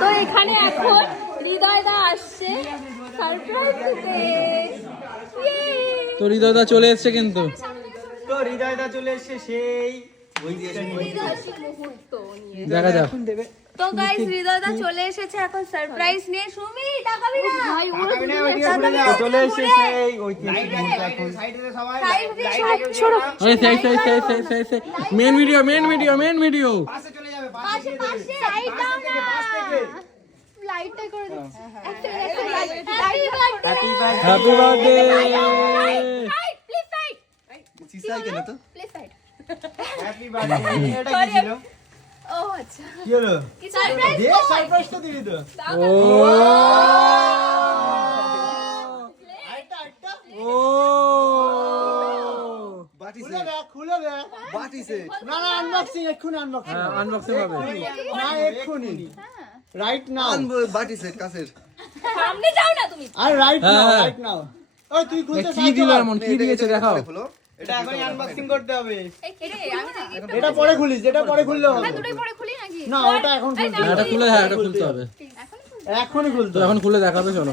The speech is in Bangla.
তো এখানে এখন হৃদয় দা আসছে সারপ্রাইজ দিতে। তো হৃদয় দা চলে এসেছে কিন্তু। তো হৃদয় দা চলে এসেছে সেই মুহূর্ত নিয়ে। দেখা যাক। তো গাইস হৃদয় দা চলে এসেছে এখন সারপ্রাইজ নিয়ে। সুমি তাকাবি না ভাই, চলে এসেছে সেই ঐতিহাসিক মুহূর্ত। এখন ছোড়ো সেই মেন ভিডিও পাশে চলে যাবে, পাশে পাশে লাইট দাও না, লাইটটা করে দাও। Happy happy birthday. Please side, সিসাই কেন তো প্লিজ সাইড। Happy birthday. এটা কি ছিল? ও আচ্ছা, কি হলো? কি সারপ্রাইজ? দে সারপ্রাইজটা দিবি তো। ও ও বাটি খুলে দে, খুলে দে। বাটি সে না না, আনবক্সিং এক্ষুনি আনবক্সিং। হ্যাঁ আনবক্সিং হবে। না এক্ষুনি। Right now. বাটি সে কাছের সামনে যাও না তুমি। আর রাইট হ্যাঁ, নাও, হ্যাঁ। Right now. ওই তুই খুলতে কি দিল এমন, কি দিয়েছে দেখাও। এটা এখনই আনবক্সিং করতে হবে। এই কি রে, আমি তো gift এটা পরে খুলিস, এটা পরে খুললে হবে। দুটোই পরে খুলি নাকি? না ওটা এখন খুলতে হ্যাঁ, এটা খুলে, হ্যাঁ এটা খুলতে হবে। এখন এখনই খুলতে তো হবে। এখন খুলে দেখাবে, চলো।